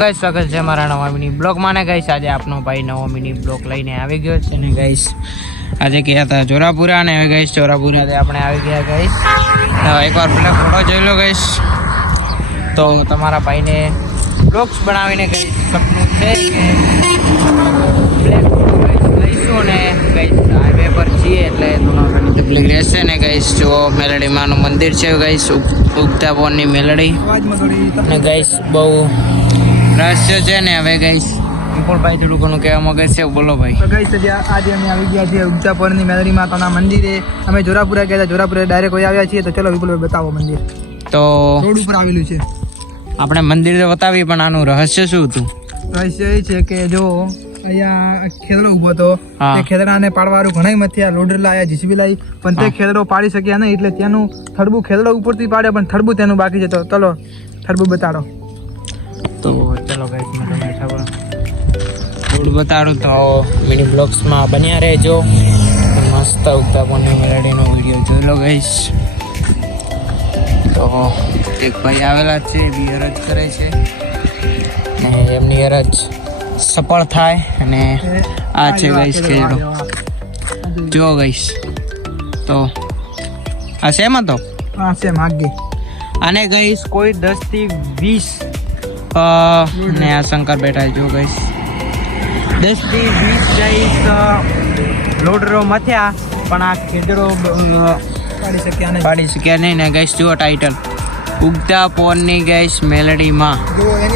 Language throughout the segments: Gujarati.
ગાઈસ સ્વાગત છે મારા નવા મિની બ્લોગમાં ને ગાઈસ આજે આપનો ભાઈ નવો મિની બ્લોગ લઈને આવી ગયો છે ને ગાઈસ આજે ગયા હતા જોરાપુરા ને હવે ગાઈસ જોરાપુરાથી આપણે આવી ગયા ગાઈસ એકવાર પેલા ફોટો જોઈ લો ગાઈસ તો તમારા ભાઈને બ્લોગ્સ બનાવીને ગાઈસ સપનું છે કે બ્લેક લઈશું ને ગાઈસ હાઈવે પર છીએ એટલે થોડા ઘણી તકલીફ રહેશે ને ગાઈસ જો મેલડી માનું મંદિર છે ગાઈસ ઉગતા પવનની મેલડી ને ગાઈસ બહુ રહસ્ય છે ને હવે ગાઈસ વિપુલભાઈ થોડું ઘણું કહેવા માંગે છે બોલો ભાઈ. તો ગાઈસ આજે અમે આવી ગયા છીએ ઉગતા પવનની મેલડી માતાના મંદિરે. અમે જોરાપુરા ગયા હતા, જોરાપુરા ડાયરેક્ટ કોઈ આવ્યા છીએ. તો ચલો વિપુલભાઈ બતાવો મંદિર. તો રોડ ઉપર આવેલું છે. આપણે મંદિર તો બતાવી પણ આનું રહસ્ય શું હતું? રહસ્ય એ છે કે જો અહીંયા ખેતરો ઉભો હતો હા. તે ખેતરાને પાડવાનું ઘણા મથી આ લોડર લાયા જીસીબી લાવી પણ તે ખેતરો પાડી શક્યા નહીં એટલે ત્યાંનું થડબું ખેતરો ઉપરથી પાડે પણ થડબું તેનું બાકી જતો. ચલો થડબું બતાડો. તો ચલો ગાઈસ મેં તમને ખબર રોડ બતાડું તો મિની બ્લોગ્સમાં બન્યા રહેજો. મસ્ત ઉગતા પવનની મેલડીનો વિડીયો જોઈ લો ગાઈસ. તો એક ભાઈ આવેલા છે બી અરજ કરે છે ને એમની અરજ સફળ થાય અને આ છે ગાઈસ ખેડો જો ગાઈસ. તો આ શેમ હતો? હા છે માગી. આને ગાઈસ કોઈ 10 થી 20 ને આ શંકર બેઠા જો ગાઈસ 10 થી 20 ગાઈસ લોડરો મથ્યા પણ આ ખેતરો પાડી શક્યા નહીં ને ગાઈસ જુઓ ટાઇટલ ઉગતા પવનની ગાઈસ મેલડીમાં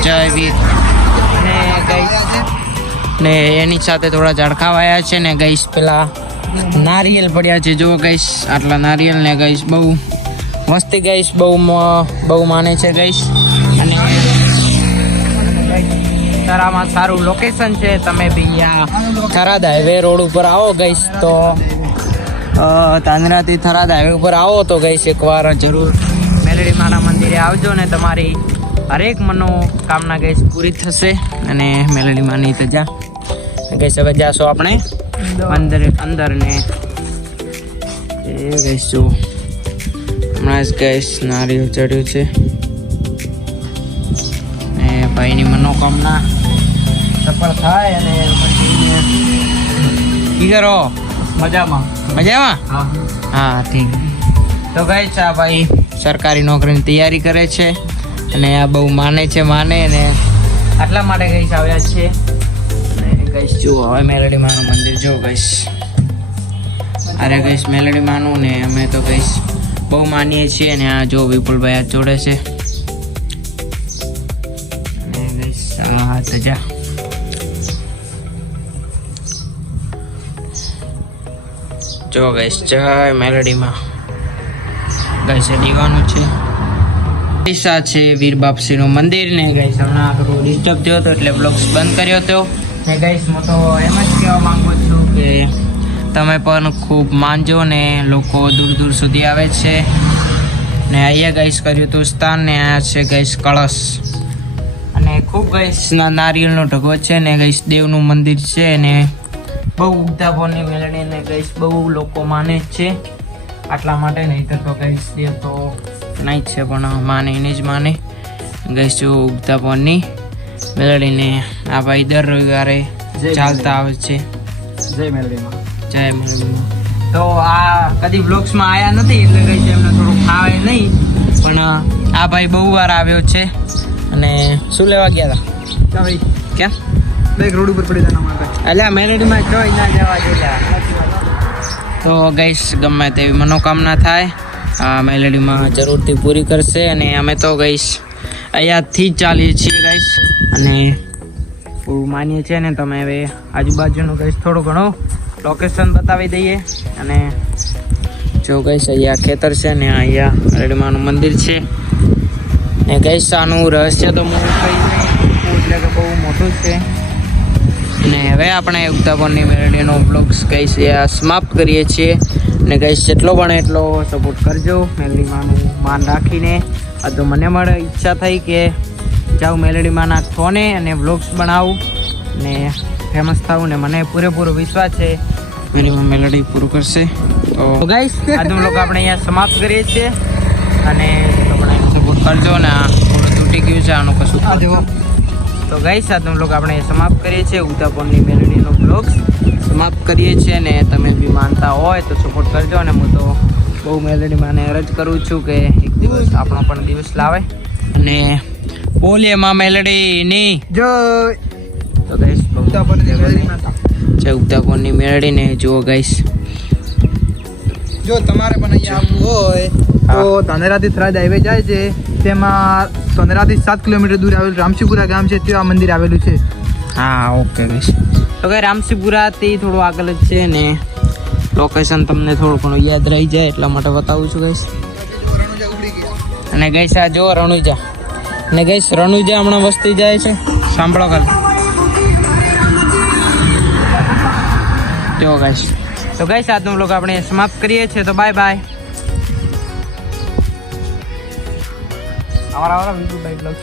જય વીર ને ગાઈસ ને એની સાથે થોડા ઝાડખાવાયા છે ને ગાઈસ પેલા નારિયેલ પડ્યા છે જો ગાઈસ આટલા નારિયેલ ને ગાઈસ બહુ મસ્તી ગાઈસ બહુ માને છે ગાઈસ. અને થરામાં સારું લોકેશન છે. તમે બી આ થરાદ હાઈવે રોડ ઉપર આવો ગાઈસ તો તાંદરાથી થરાદ હાઈવે ઉપર આવો તો ગાઈસ એકવાર જરૂર મેલડી માના મંદિરે આવજો ને તમારી હરેક મનોકામના ગાઈસ પૂરી થશે અને મેલડી માની તજા ગાઈસ હવે જાશો આપણે અંદર ને એ ગાઈસ જો હમણાં જ ગાઈસ નારિયેળ ચડ્યું છે ને ભાઈની મનોકામના સફળ થાય અને પછી કી કરો મજામાં હા ઠીક. તો ગાઈસ આ ભાઈ સરકારી નોકરીની તૈયારી કરે છે અને આ બહુ માને છે અને આટલા માટે ગાઈસ આવ્યા છે. અને ગાઈસ જુઓ હવે મેલડી માનું મંદિર જો ગાઈસ અરે ગાઈસ મેલડી માનું ને અમે તો ગાઈસ બહુ માનીએ છીએ અને આ જો વિપુલભાઈ હાથ જોડે છે અને ગાઈસ આ હાથ જા જો ગાઈસ જય મેલડીમાં ગાઈસ દીવાનું છે પૈસા છે વીર બાપસીનું મંદિર ને ગાઈસ હમણાં થોડું ડિસ્ટર્બ થયો હતો એટલે બ્લોગ્સ બંધ કર્યો હતો ને ગાઈસ હું તો એમ જ કહેવા માંગુ છું કે તમે પણ ખૂબ માનજો ને લોકો દૂર દૂર સુધી આવે છે ને અહીંયા ગાઈસ કર્યું હતું સ્થાન ને આ છે ગાઈસ કળશ અને ખૂબ ગાઈસ નારિયેળનો ઢગો છે ને ગાઈસ દેવનું મંદિર છે ને બહુ ઉગતા પવનની મેલડી ને ગાઈસ બહુ લોકો માને છે આટલા માટે નહીં તો ગાઈસ દેવ તો નહીં જ છે પણ માને એને જ માને ગાઈસ જો ઉગતા પવનની મેલડીને આ ભાઈ દર રવિવારે ચાલતા આવે છે. જય મેલડીમાં. તો આ કદી બ્લોગ્સમાં આવ્યા નથી એટલે ગાઈસ એમને થોડું ફાવે નહીં પણ આ ભાઈ બહુ વાર આવ્યો છે. અને શું લેવા ગયા હતા ભાઈ કેમ એક રોડ ઉપર પડી જવાના માટે એટલે મેલેડીમાં જોઈ ના જવા દેતા. તો ગાઈસ ગમે તેવી મનોકામના થાય આ મેલેડીમાં જરૂરથી પૂરી કરશે અને અમે તો ગાઈસ અહીંયાથી જ ચાલીએ છીએ ગાઈસ અને બહુ માનીએ છીએ ને તમે હવે આજુબાજુનું ગાઈસ થોડું ઘણું લોકેશન બતાવી દઈએ. અને જો ગાઈસ અહીંયા ખેતર છે ને અહીંયા મેલેડીમાનું મંદિર છે ને ગાઈસ આનું રહસ્ય તો હું કહી એટલે કે બહુ મોટું છે. ને હવે આપણે ઉગતા પવનની મેલડીનો બ્લોગ્સ ગાઈસ સમાપ્ત કરીએ છીએ ને ગાઈસ જેટલો બને એટલો સપોર્ટ કરજો મેલડી માનું માન રાખીને. આ તો મને મળે ઈચ્છા થઈ કે જાઉં મેલડી માના ફોને અને બ્લોગ્સ બનાવું ને ફેમસ થવું ને મને પૂરેપૂરો વિશ્વાસ છે મેલડી પૂરું કરશે. તો ગાઈસ આજનો બ્લોગ આપણે અહીંયા સમાપ્ત કરીએ છીએ અને સપોર્ટ કરજો ને આ થોડું તૂટી ગયું છે આનું કશું તો ગાઈસ આજનો બ્લોગ આપણે સમાપ્ત કરીએ છીએ. ઉતાપોરની મેલોડીનો બ્લોગ સમાપ્ત કરીએ છીએ. ને તમે બી માનતા હોય તો સપોર્ટ કરજો. અને હું તો બહુ મેલોડીમાં અરજ કરું છું કે એક દિવસ આપણો પણ દિવસ લાવે અને બોલીએ માં મેલોડીની જય તો ગાઈસ ઉતાપોરની મેલડી માતા. ઉતાપોરની મેલોડીને જુઓ ગાઈસ. જો તમારે પણ અહીંયા આવવું હોય તો ધાનેરાથી થરાદ હાઈવે જાય છે, તેમાં ધાનેરાથી 7 કિલોમીટર દૂર આવેલું રામશીપુરા ગામ છે, ત્યાં આ મંદિર આવેલું છે. હા ઓકે ગાઈસ. તો કઈ રામશીપુરાથી થોડું આગળ જ છે ને લોકેશન તમને થોડું ઘણું યાદ રહી જાય એટલા માટે બતાવું છું ગાઈસ. અને ગાઈસ આ જો રણુજા અને ગાઈસ રણુજા હમણાં વસ્તી જાય છે, સાંભળો ખાલી જો ગાઈસ. તો ગાઈસ આજનો બ્લોગ આપણે સમાપ્ત કરીએ છીએ. તો બાય બાય. અમારા બીજું બાય બ્લોગ